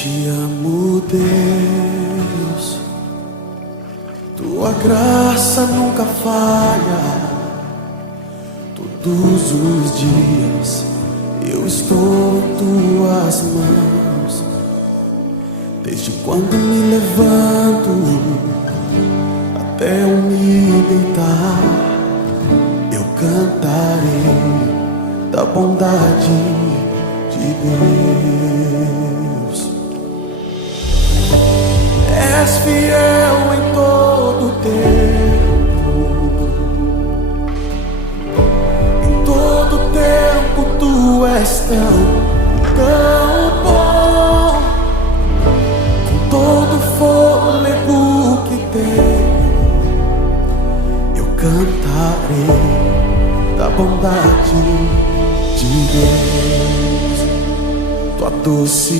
te amo, Deus, tua graça nunca falha. Todos os dias eu estou em tuas mãos. Desde quando me levanto até eu me deitar, eu cantarei da bondade de Deus. És fiel em todo tempo, em todo tempo tu és tão bom. Com todo fôlego que tenho, eu cantarei da bondade de Deus. Tua doce